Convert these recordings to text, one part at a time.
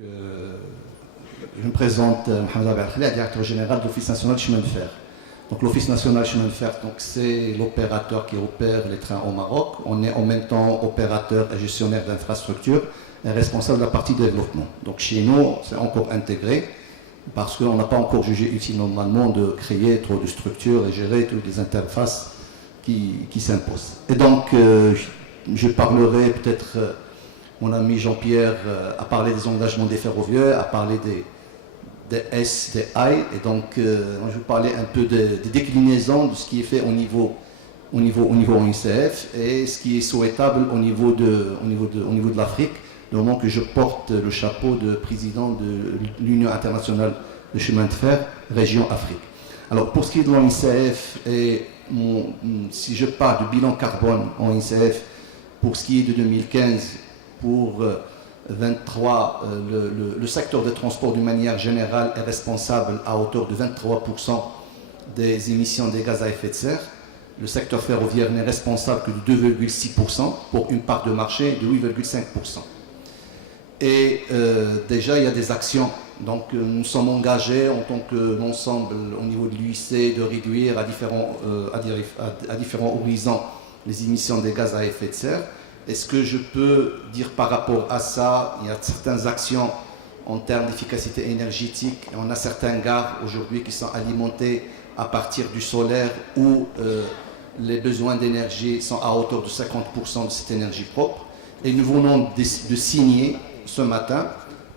Je me présente Mohamed Abdelkhali, directeur général de l'Office national du chemin de fer. Donc l'Office national du chemin de fer, c'est l'opérateur qui opère les trains au Maroc. On est en même temps opérateur et gestionnaire d'infrastructures et responsable de la partie développement. Donc chez nous, c'est encore intégré parce qu'on n'a pas encore jugé utile normalement de créer trop de structures et gérer toutes les interfaces qui s'imposent. Et donc, je parlerai peut-être... Mon ami Jean-Pierre a parlé des engagements des ferroviaires, a parlé des S, des I, et donc je vais parler un peu des déclinaisons de ce qui est fait au niveau ONCF et ce qui est souhaitable au niveau de l'Afrique, du moment que je porte le chapeau de président de l'Union internationale de chemin de fer, région Afrique. Alors pour ce qui est de l'ONCF, et si je parle du bilan carbone ONCF, pour ce qui est de 2015, pour 23, le secteur des transports d'une manière générale est responsable à hauteur de 23% des émissions des gaz à effet de serre. Le secteur ferroviaire n'est responsable que de 2,6% pour une part de marché de 8,5%. Et déjà, il y a des actions. Donc, nous sommes engagés en tant qu'ensemble au niveau de l'UIC de réduire à différents horizons les émissions des gaz à effet de serre. Est-ce que je peux dire par rapport à ça, il y a certaines actions en termes d'efficacité énergétique. On a certaines gares aujourd'hui qui sont alimentées à partir du solaire où les besoins d'énergie sont à hauteur de 50% de cette énergie propre. Et nous venons de signer ce matin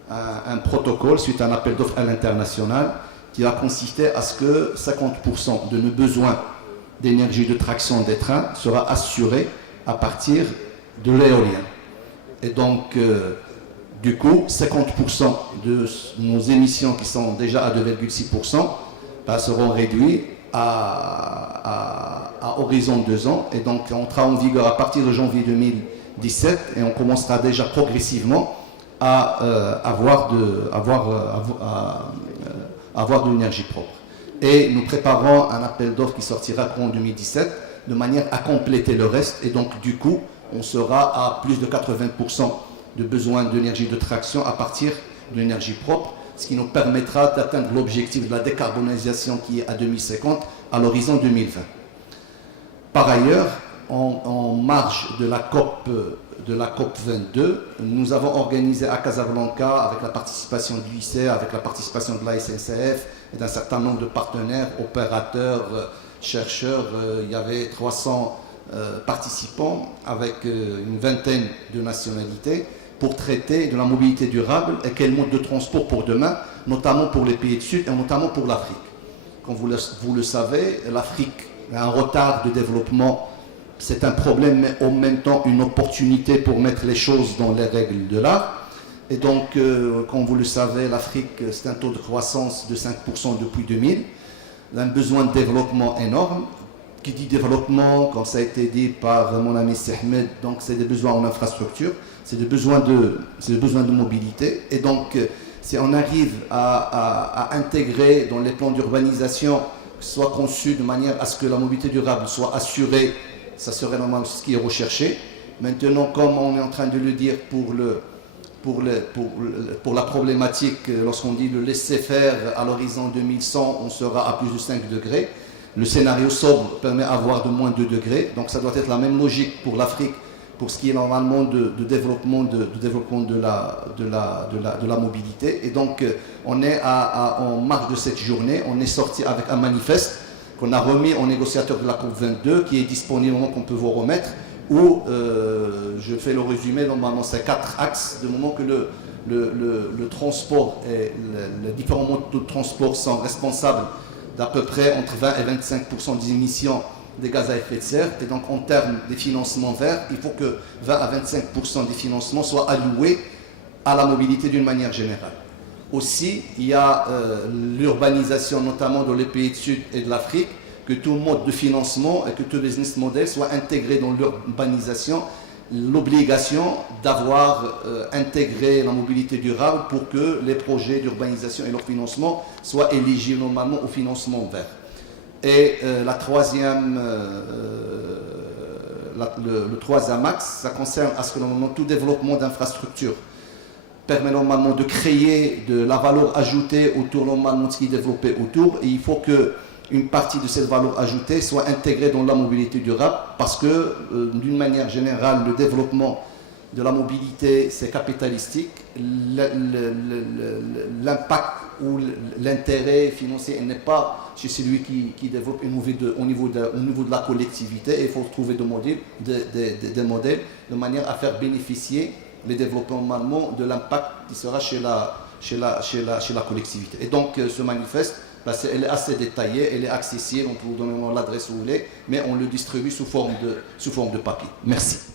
un protocole suite à un appel d'offres à l'international qui va consister à ce que 50% de nos besoins d'énergie de traction des trains sera assuré à partir de l'éolien. Et donc, du coup, 50% de nos émissions qui sont déjà à 2,6% seront réduites à horizon 2 ans. Et donc, on sera en vigueur à partir de janvier 2017 et on commencera déjà progressivement à avoir de l'énergie propre. Et nous préparons un appel d'offres qui sortira en 2017 de manière à compléter le reste. Et donc, du coup, on sera à plus de 80% de besoin d'énergie de traction à partir de l'énergie propre, ce qui nous permettra d'atteindre l'objectif de la décarbonisation qui est à 2050 à l'horizon 2020. Par ailleurs, en marge de la COP 22, nous avons organisé à Casablanca, avec la participation de l'UIC, avec la participation de la SNCF et d'un certain nombre de partenaires, opérateurs, chercheurs, il y avait 300 participants avec une vingtaine de nationalités pour traiter de la mobilité durable et quel mode de transport pour demain, notamment pour les pays du Sud et notamment pour l'Afrique. Comme vous le savez, l'Afrique a un retard de développement, c'est un problème mais en même temps une opportunité pour mettre les choses dans les règles de l'art. Et donc, comme vous le savez, l'Afrique, c'est un taux de croissance de 5% depuis 2000, il a un besoin de développement énorme. Qui dit développement, comme ça a été dit par mon ami Sehmed, donc c'est des besoins en infrastructure, c'est des besoins de mobilité. Et donc, si on arrive à intégrer dans les plans d'urbanisation, soit conçu de manière à ce que la mobilité durable soit assurée, ça serait normalement ce qui est recherché. Maintenant, comme on est en train de le dire pour la problématique, lorsqu'on dit le laisser faire à l'horizon 2100, on sera à plus de 5 degrés. Le scénario sobre permet d'avoir de moins 2 degrés, donc ça doit être la même logique pour l'Afrique, pour ce qui est normalement de développement de la mobilité. Et donc, on est en marge de cette journée, on est sorti avec un manifeste qu'on a remis au négociateur de la COP22, qui est disponible au moment qu'on peut vous remettre, où je fais le résumé, normalement c'est 4 axes, de moment que le transport et les différents modes de transport sont responsables d'à peu près entre 20 et 25% des émissions des gaz à effet de serre. Et donc, en termes des financements verts, il faut que 20 à 25% des financements soient alloués à la mobilité d'une manière générale. Aussi, il y a l'urbanisation, notamment dans les pays du Sud et de l'Afrique, que tout mode de financement et que tout business model soit intégré dans l'urbanisation, l'obligation d'avoir intégré la mobilité durable pour que les projets d'urbanisation et leur financement soient éligibles normalement au financement vert. Et le troisième axe, ça concerne à ce que normalement tout développement d'infrastructures permet normalement de créer de la valeur ajoutée autour normalement de ce qui est développé autour. Et il faut qu'une partie de cette valeur ajoutée soit intégrée dans la mobilité durable parce que, d'une manière générale, le développement de la mobilité, c'est capitalistique. L'impact ou l'intérêt financier n'est pas chez celui qui développe au niveau de la collectivité. Et il faut trouver des modèles de manière à faire bénéficier les développements allemands de l'impact qui sera chez la collectivité. Et donc ce manifeste, elle est assez détaillée, elle est accessible, on peut vous donner l'adresse où vous voulez, mais on le distribue sous forme de papier. Merci.